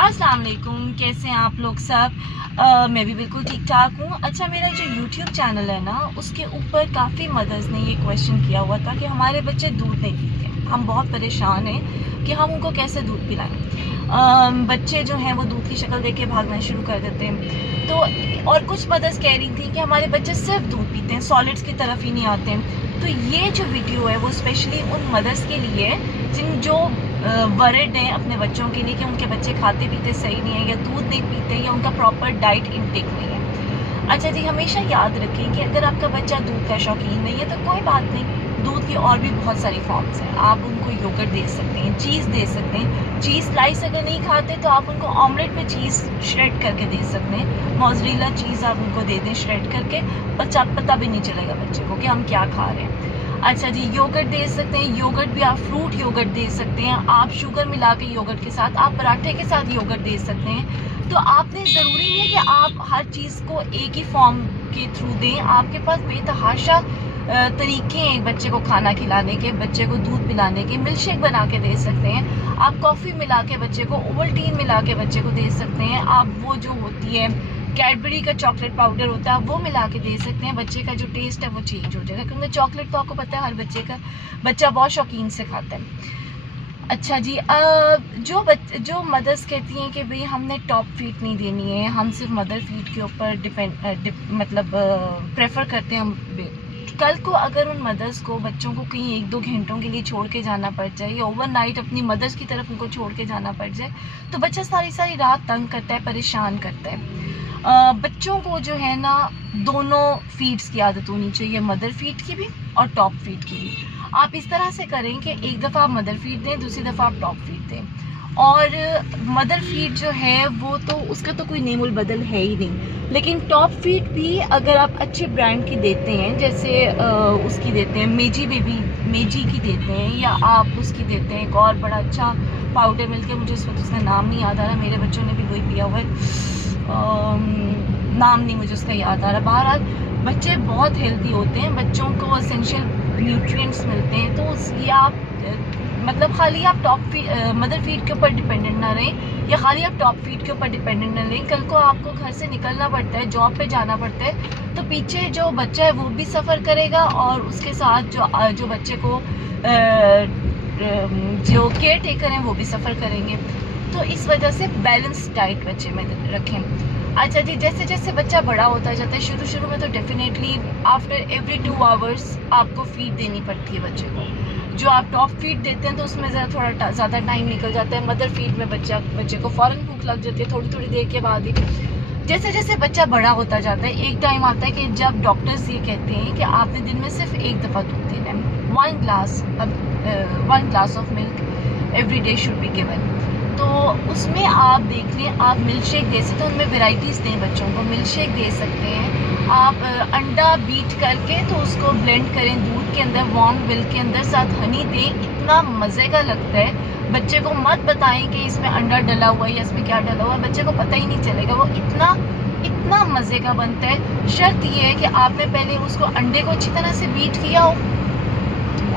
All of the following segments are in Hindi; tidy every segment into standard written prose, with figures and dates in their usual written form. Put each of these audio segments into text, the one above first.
अस्सलाम वालेकुम, कैसे हैं आप लोग सब। मैं भी बिल्कुल ठीक ठाक हूँ। अच्छा, मेरा जो YouTube चैनल है ना, उसके ऊपर काफ़ी मदर्स ने ये क्वेश्चन किया हुआ था कि हमारे बच्चे दूध नहीं पीते, हम बहुत परेशान हैं कि हम उनको कैसे दूध पिलाएं। बच्चे जो हैं वो दूध की शक्ल देख के भागना शुरू कर देते हैं। तो और कुछ मदर्स कह रही थी कि हमारे बच्चे सिर्फ दूध पीते हैं, सॉलिड्स की तरफ ही नहीं आते हैं। तो ये जो वीडियो है वो स्पेशली उन मदर्स के लिए जिन जो वरिड हैं अपने बच्चों के लिए कि उनके बच्चे खाते पीते सही नहीं है, या दूध नहीं पीते, या उनका प्रॉपर डाइट इनटेक नहीं है। अच्छा जी, हमेशा याद रखें कि अगर आपका बच्चा दूध का शौकीन नहीं है तो कोई बात नहीं, दूध की और भी बहुत सारी फॉर्म्स हैं। आप उनको योगर्ट दे सकते हैं, चीज़ दे सकते हैं। चीज़ स्लाइस अगर नहीं खाते तो आप उनको ऑमलेट में चीज़ श्रेड करके दे सकते हैं। मोज़रेला चीज़ आप उनको दे दें श्रेड करके, बच्चा पता भी नहीं चलेगा बच्चे को कि हम क्या खा रहे हैं। अच्छा जी, योगर्ट दे सकते हैं। योगर्ट भी आप फ्रूट योगर्ट दे सकते हैं, आप शुगर मिला के योगर्ट के साथ, आप पराठे के साथ योगर्ट दे सकते हैं। तो आपने ज़रूरी नहीं है कि आप हर चीज़ को एक ही फॉर्म के थ्रू दें। आपके पास बेतहाशा तरीके हैं बच्चे को खाना खिलाने के, बच्चे को दूध पिलाने के। मिल्क शेक बना के दे सकते हैं आप, कॉफ़ी मिला के बच्चे को, ओवल्टीन मिला के बच्चे को दे सकते हैं आप। वो जो होती है कैडबरी का चॉकलेट पाउडर होता है वो मिला के दे सकते हैं। बच्चे का जो टेस्ट है वो चेंज हो जाएगा, क्योंकि चॉकलेट तो आपको पता है हर बच्चा बहुत शौकीन से खाता है। अच्छा जी, जो मदर्स कहती हैं कि भाई हमने टॉप फीड नहीं देनी है, हम सिर्फ मदर फीड के ऊपर मतलब प्रेफर करते हैं हम। कल को अगर उन मदर्स को बच्चों को कहीं 1-2 घंटों के लिए छोड़ के जाना पड़ जाए, या ओवरनाइट अपनी मदर्स की तरफ उनको छोड़ के जाना पड़ जाए, तो बच्चा सारी सारी रात तंग करता है, परेशान करता है। बच्चों को जो है ना, दोनों फीड्स की आदत होनी चाहिए, मदर फीड की भी और टॉप फीड की भी। आप इस तरह से करें कि एक दफ़ा आप मदर फीड दें, दूसरी दफ़ा आप टॉप फीड दें। और मदर फीड जो है वो तो उसका तो कोई नेमुल बदल है ही नहीं, लेकिन टॉप फीड भी अगर आप अच्छे ब्रांड की देते हैं, जैसे उसकी देते हैं मेजी की देते हैं, या आप उसकी देते हैं एक और बड़ा अच्छा पाउडर मिलके, मुझे इस वक्त उसका नाम नहीं याद आ रहा, मेरे बच्चों ने भी वही पिया हुआ है, नाम नहीं मुझे उसका याद आ रहा। बहरहाल बच्चे बहुत हेल्दी होते हैं, बच्चों को एसेंशियल न्यूट्रिएंट्स मिलते हैं। तो ये आप मतलब खाली आप मदर फीड के ऊपर डिपेंडेंट ना रहें, या खाली आप टॉप फीड के ऊपर डिपेंडेंट ना रहें। कल को आपको घर से निकलना पड़ता है, जॉब पे जाना पड़ता है, तो पीछे जो बच्चा है वो भी सफ़र करेगा, और उसके साथ जो बच्चे को जो केयर टेकर हैं वो भी सफ़र करेंगे। तो इस वजह से बैलेंस डाइट बच्चे में रखें। अच्छा जी, जैसे जैसे बच्चा बड़ा होता जाता है, शुरू में तो डेफिनेटली आफ्टर एवरी 2 आवर्स आपको फीड देनी पड़ती है बच्चे को। जो आप टॉप फीड देते हैं तो उसमें थोड़ा ज़्यादा टाइम निकल जाता है। मदर फीड में बच्चे को फ़ौरन भूख लग जाती है, थोड़ी देर के बाद ही। जैसे जैसे बच्चा बड़ा होता जाता है, एक टाइम आता है कि जब डॉक्टर्स ये कहते हैं कि आपने दिन में सिर्फ एक दफ़ा दूध देना है, 1 glass of milk every day should be given. तो उसमें आप देख लें, आप मिल्क शेक दे सकते हैं, उनमें वेराइटीज़ दें बच्चों को। मिल्क शेक दे सकते हैं आप, अंडा बीट करके तो उसको ब्लेंड करें दूध के अंदर, वार्म मिल्क के अंदर, साथ हनी दें, इतना मज़े का लगता है। बच्चे को मत बताएं कि इसमें अंडा डला हुआ है या इसमें क्या डला हुआ है, बच्चे को पता ही नहीं चलेगा, वो इतना मज़े का बनता है। शर्त ये है कि आपने पहले उसको अंडे को अच्छी तरह से बीट किया हो,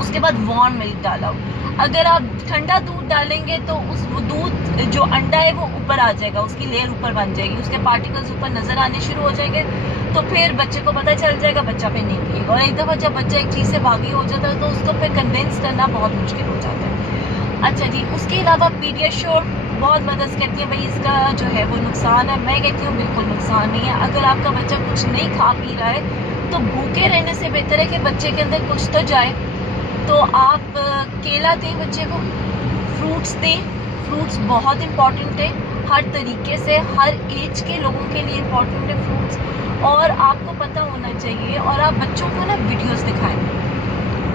उसके बाद वार्म मिल्क डाला हो। अगर आप ठंडा दूध डालेंगे तो वो दूध जो अंडा है वो ऊपर आ जाएगा, उसकी लेयर ऊपर बन जाएगी, उसके पार्टिकल्स ऊपर नज़र आने शुरू हो जाएंगे, तो फिर बच्चे को पता चल जाएगा, बच्चा फिर नहीं पिएगा। और एक दफ़ा जब बच्चा एक चीज़ से बागी हो जाता है तो उसको फिर कन्विंस करना बहुत मुश्किल हो जाता है। अच्छा जी, उसके अलावा पीडियाश्योर, बहुत मदर्स कहती हैं भाई इसका जो है वो नुकसान है। मैं कहती हूँ बिल्कुल नुकसान नहीं है। अगर आपका बच्चा कुछ नहीं खा पी रहा है तो भूखे रहने से बेहतर है कि बच्चे के अंदर कुछ तो जाए। तो आप केला दें बच्चे को, फ्रूट्स दें। फ्रूट्स बहुत इम्पॉर्टेंट है, हर तरीके से हर एज के लोगों के लिए इम्पॉर्टेंट है फ्रूट्स। और आपको पता होना चाहिए, और आप बच्चों को ना वीडियोस दिखाएं,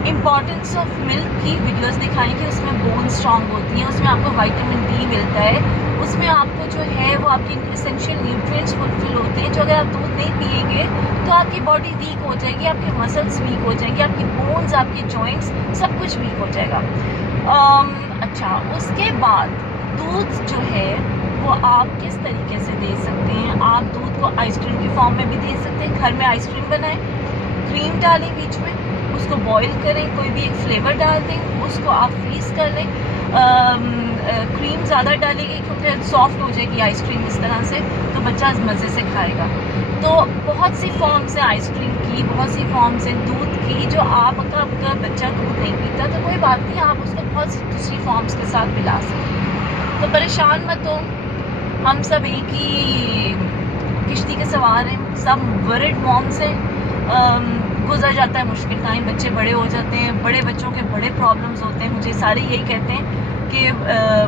इम्पॉर्टेंस ऑफ मिल्क की वीडियोस दिखाएं कि उसमें बोन स्ट्रांग होती हैं, उसमें आपको विटामिन डी मिलता है, उसमें आपको जो है वो आपके एसेंशियल न्यूट्रिएंट्स फुलफिल होते हैं। जो अगर आप दूध नहीं पिएंगे तो आपकी बॉडी वीक हो जाएगी, आपके मसल्स वीक हो जाएंगे, आपकी बोन्स, आपके जॉइंट्स, सब कुछ वीक हो जाएगा। अच्छा, उसके बाद दूध जो है वो आप किस तरीके से दे सकते हैं। आप दूध को आइसक्रीम की फॉर्म में भी दे सकते हैं। घर में आइसक्रीम बनाएं, क्रीम डालें बीच में, उसको बॉईल करें, कोई भी एक फ्लेवर डाल दें, उसको आप फ्रीज़ कर लें। क्रीम ज़्यादा डालेगी क्योंकि सॉफ्ट हो जाएगी आइसक्रीम इस तरह से, तो बच्चा मज़े से खाएगा। तो बहुत सी फॉर्म्स हैं आइसक्रीम की, बहुत सी फॉर्म्स हैं दूध की, जो आपका बच्चा दूध नहीं पीता तो कोई बात नहीं, आप उसको बहुत सी दूसरी फॉर्म्स के साथ पिला सकते हैं। तो परेशान मत हो, हम सब एक ही किश्ती के सवार हैं, सब वरिड मॉम्स हैं। गुजर जाता है मुश्किल टाइम, बच्चे बड़े हो जाते हैं, बड़े बच्चों के बड़े प्रॉब्लम्स होते हैं। मुझे सारे यही कहते हैं कि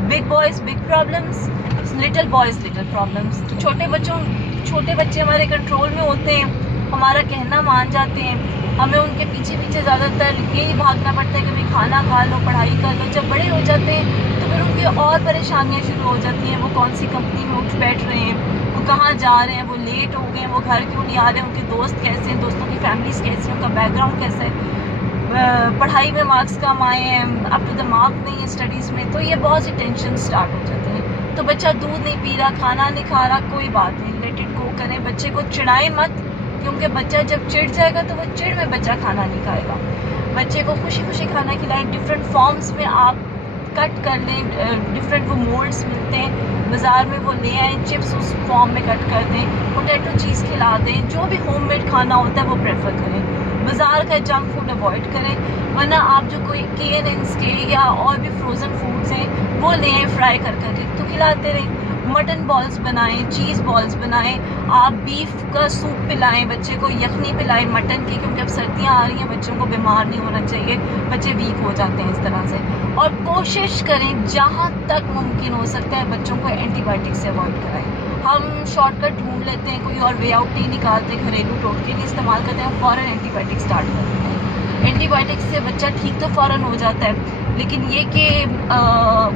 big boys big problems, little boys little problems. तो छोटे बच्चे हमारे कंट्रोल में होते हैं, हमारा कहना मान जाते हैं, हमें उनके पीछे ज़्यादातर यही भागना पड़ता है कि भाई खाना खा लो, पढ़ाई कर लो। जब बड़े हो जाते हैं तो फिर उनकी और परेशानियाँ शुरू हो जाती हैं। वो कौन सी कंपनी में उठ बैठ रहे हैं, वो कहाँ जा रहे हैं, वो लेट हो गए हैं, वो घर क्यों नहीं आ रहे हैं, उनके दोस्त कैसे हैं, दोस्तों की फैमिलीज़ कैसी हैं, उनका बैकग्राउंड कैसा है, पढ़ाई में मार्क्स कम आए हैं, अप टू द मार्क नहीं है स्टडीज़ में। तो ये बहुत सी टेंशन स्टार्ट हो जाते हैं। तो बच्चा दूध नहीं पी रहा, खाना नहीं खा रहा, कोई बात नहीं, लेट इट गो करें। बच्चे को चिढ़ाएं मत, क्योंकि बच्चा जब चिढ़ जाएगा तो वो चिढ़ में बच्चा खाना नहीं खाएगा। बच्चे को खुशी खुशी खाना खिलाएं, डिफरेंट फॉर्म्स में आप कट कर लें, डिफरेंट वो मोल्ड्स मिलते हैं बाज़ार में, वो ले आएँ, चिप्स उस फॉर्म में कट कर दें, पोटैटो चीज़ खिला दें, जो भी होममेड खाना होता है वो प्रेफर करें। बाज़ार का जंक फूड अवॉइड करें, वरना आप जो कोई KNNs के या और भी फ्रोज़न फूड्स हैं वो ले आएँ फ्राई कर करके, तो खिलाते रहें। मटन बॉल्स बनाएं, चीज़ बॉल्स बनाएं, आप बीफ का सूप पिलाएं बच्चे को, यखनी पिलाएं मटन की, क्योंकि अब सर्दियां आ रही हैं, बच्चों को बीमार नहीं होना चाहिए, बच्चे वीक हो जाते हैं इस तरह से। और कोशिश करें जहाँ तक मुमकिन हो सकता है बच्चों को एंटीबायोटिक से अवॉइड कराएं। हम शॉर्टकट ढूंढ लेते हैं, कोई और वे आउट नहीं निकालते, घरेलू टोटके नहीं इस्तेमाल करते हैं, फ़ौरन एंटीबायोटिक स्टार्ट कर देते हैं। एंटीबायोटिक से बच्चा ठीक तो फ़ौरन हो जाता है, लेकिन ये कि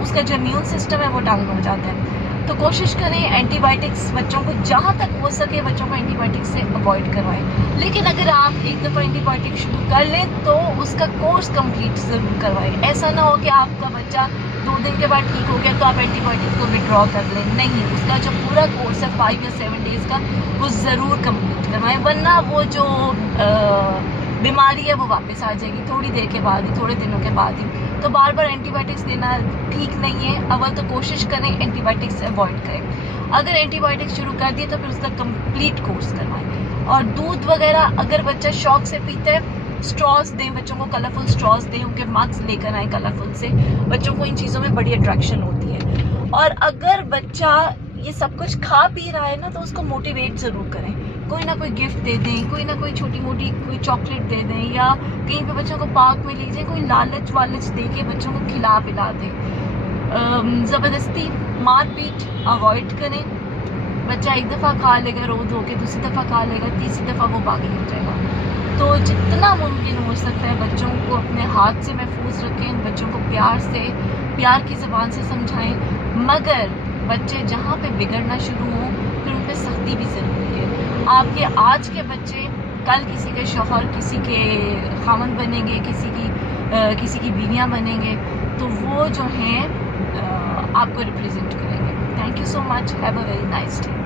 उसका जो इम्यून सिस्टम है वो डाउन हो जाता है। तो कोशिश करें एंटीबायोटिक्स बच्चों को जहाँ तक हो सके बच्चों को एंटीबायोटिक से अवॉइड करवाएं। लेकिन अगर आप एक दफ़ा एंटीबायोटिक शुरू कर लें तो उसका कोर्स कंप्लीट ज़रूर करवाएं। ऐसा ना हो कि आपका बच्चा 2 दिन के बाद ठीक हो गया तो आप एंटीबायोटिक को विड्रॉ कर लें, नहीं, उसका जो पूरा कोर्स है 5 या 7 डेज़ का वो ज़रूर कंप्लीट करवाएं, वरना वो जो बीमारी है वो वापस आ जाएगी थोड़ी देर के बाद ही, थोड़े दिनों के बाद ही। तो बार बार एंटीबायोटिक्स देना ठीक नहीं है। अव्वल तो कोशिश करें एंटीबायोटिक्स से अवॉइड करें। अगर एंटीबायोटिक्स शुरू कर दिए तो फिर उसका कंप्लीट कोर्स करवाएं। और दूध वगैरह अगर बच्चा शौक से पीता है, स्ट्रॉज दें बच्चों को, कलरफुल स्ट्रॉज दें, उनके मग्स लेकर आएँ कलरफुल से। बच्चों को इन चीज़ों में बड़ी अट्रैक्शन होती है। और अगर बच्चा ये सब कुछ खा पी रहा है ना तो उसको मोटिवेट ज़रूर करें, कोई ना कोई गिफ्ट दे दें, कोई ना कोई छोटी मोटी कोई चॉकलेट दे दें, या कहीं पे बच्चों को पार्क में ले जाएं, कोई लालच वालच दे के बच्चों को खिला पिला दें। ज़बरदस्ती मारपीट अवॉइड करें। बच्चा एक दफ़ा खा लेगा रो धो के, दूसरी दफ़ा खा लेगा, तीसरी दफ़ा वो बाकी हो जाएगा। तो जितना मुमकिन हो सकता है बच्चों को अपने हाथ से महफूज रखें, बच्चों को प्यार की ज़बान से समझाएं। मगर बच्चे जहाँ पे बिगड़ना शुरू हों फिर उन पर सख्ती भी ज़रूरी है। आपके आज के बच्चे कल किसी के शौहर, किसी के खामन बनेंगे, किसी की बीवियाँ बनेंगे, तो वो जो हैं आपको रिप्रेजेंट करेंगे। Thank you so much, have a very nice day.